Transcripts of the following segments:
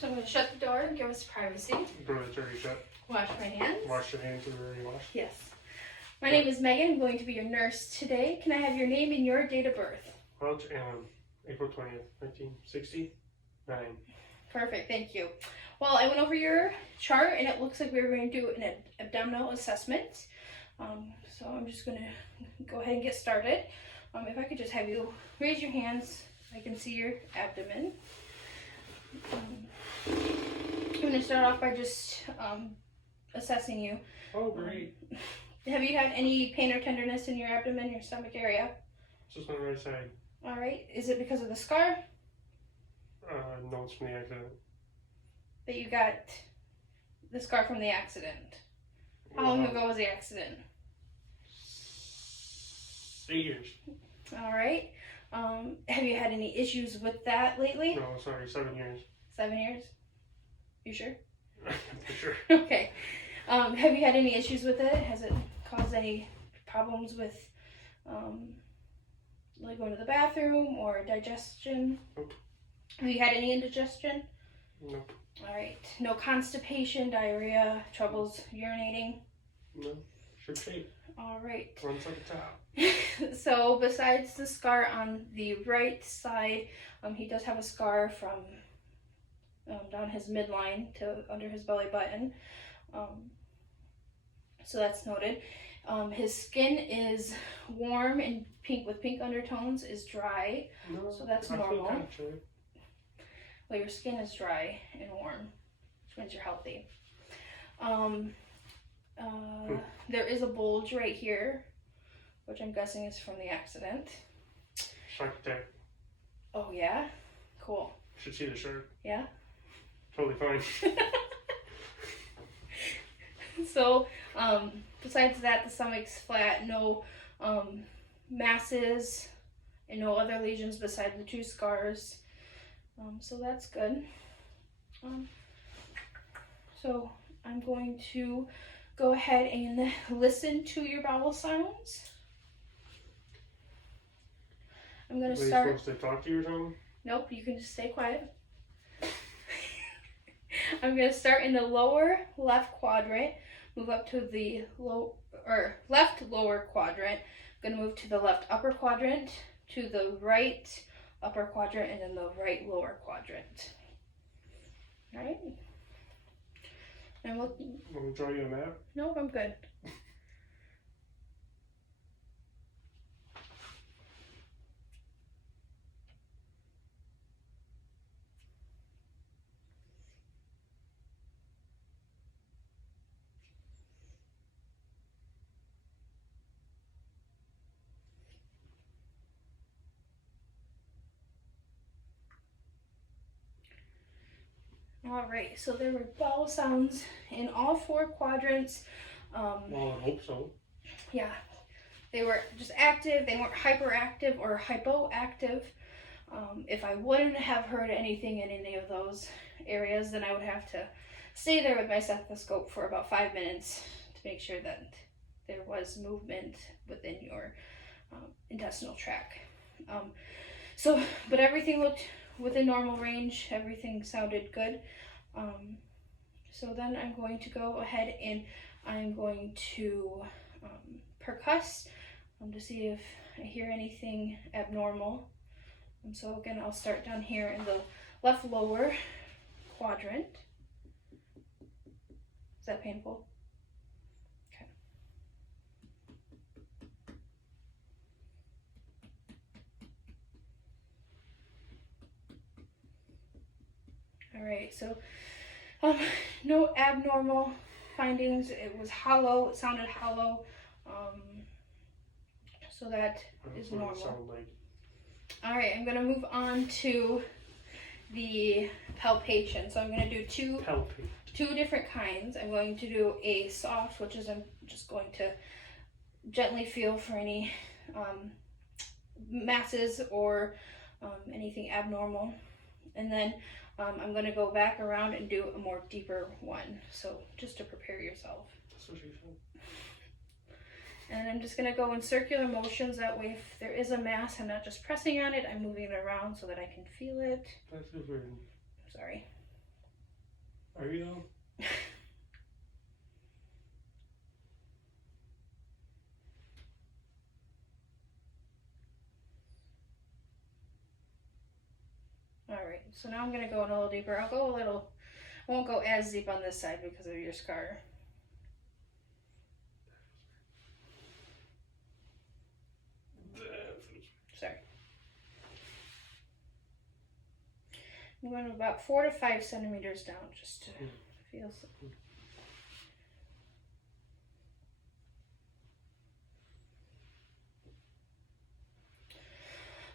So I'm going to shut the door and give us privacy. Door that's already shut. Wash my hands. Wash your hands, are already washed. Yes. My name is Megan. I'm going to be your nurse today. Can I have your name and your date of birth? Welch, April 20th, 1969. Perfect, thank you. Well, I went over your chart and it looks like we were going to do an abdominal assessment. So I'm just going to go ahead and get started. If I could just have you raise your hands, I can see your abdomen. I'm going to start off by just assessing you. Oh, great. Have you had any pain or tenderness in your abdomen, your stomach area? Just on the right side. All right. Is it because of the scar? No, it's from the accident. That you got the scar from the accident? How long ago was the accident? 8 years. All right. Have you had any issues with that lately? No, sorry, 7 years. 7 years? You sure? For sure. Okay. Have you had any issues with it? Has it caused any problems with like going to the bathroom or digestion? Nope. Have you had any indigestion? Nope. All right. No constipation, diarrhea, troubles urinating? No. Ship shape. All right. Runs like a top. So besides the scar on the right side, he does have a scar from down his midline to under his belly button. So that's noted. His skin is warm and pink with pink undertones, is dry. No, so that's normal. Well, your skin is dry and warm, which means you're healthy. There is a bulge right here, which I'm guessing is from the accident. Shark attack. Oh yeah? Cool. Should see the shark. Yeah? Totally fine. So, besides that, the stomach's flat, no masses, and no other lesions besides the 2 scars. So that's good. So I'm going to go ahead and listen to your bowel sounds. I'm going to start. Are you supposed to talk to you or something? Nope, you can just stay quiet. I'm going to start in the lower left quadrant, move up to the left lower quadrant. I'm going to move to the left upper quadrant, to the right upper quadrant, and then the right lower quadrant. All right? And Want to draw you a map? No, I'm good. All right, so there were bowel sounds in all 4 quadrants. Well, I hope so. Yeah, they were just active. They weren't hyperactive or hypoactive. If I wouldn't have heard anything in any of those areas, then I would have to stay there with my stethoscope for about 5 minutes to make sure that there was movement within your intestinal tract. But everything looked within normal range. Everything sounded good. So then I'm going to go ahead and I'm going to percuss to see if I hear anything abnormal. And so again, I'll start down here in the left lower quadrant. Is that painful? Okay. All right, so no abnormal findings. It was hollow. It sounded hollow. So that is normal. What it sound like. All right, I'm going to move on to the palpation. So I'm going to do two different kinds. I'm going to do a soft, which is I'm just going to gently feel for any masses or anything abnormal. And then I'm going to go back around and do a more deeper one. So just to prepare yourself. That's what she said. And I'm just going to go in circular motions. That way, if there is a mass, I'm not just pressing on it. I'm moving it around so that I can feel it. That's just weird. Sorry. Are you though? Alright, so now I'm going to go in a little deeper. I'll go a little, I won't go as deep on this side because of your scar. Sorry. I'm going about 4 to 5 centimeters down just to feel something.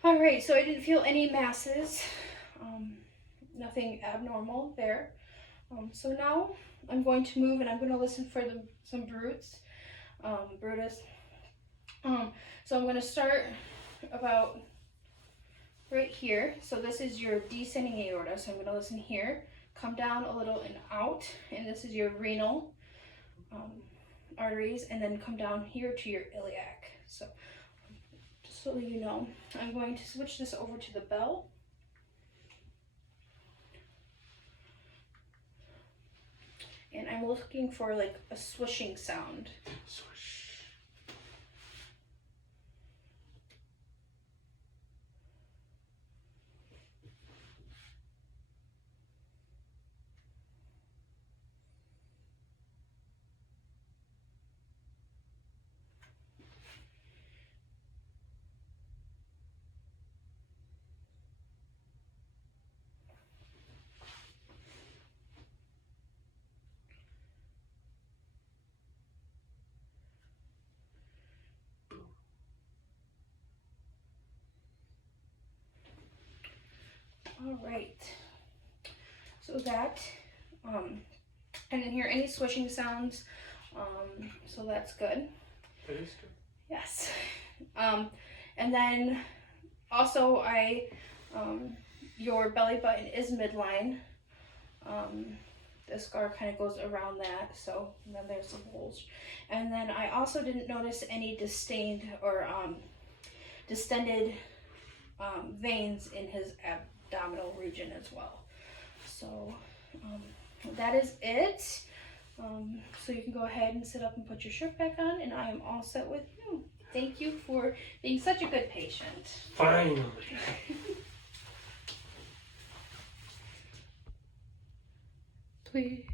Alright, so I didn't feel any masses. Nothing abnormal there. So now I'm going to move and I'm going to listen for some Brutus. So I'm going to start about right here. So this is your descending aorta. So I'm going to listen here, come down a little and out. And this is your renal arteries, and then come down here to your iliac. So just so you know, I'm going to switch this over to the bell. And I'm looking for like a swishing sound. Swish. All right. So that, I didn't hear any swishing sounds, so that's good. That is good. Yes. And then also your belly button is midline. The scar kind of goes around that, so and then there's the bulge. And then I also didn't notice any distended veins in his abdominal region as well. So that is it. So you can go ahead and sit up and put your shirt back on, and I am all set with you. Thank you for being such a good patient. Finally. Please.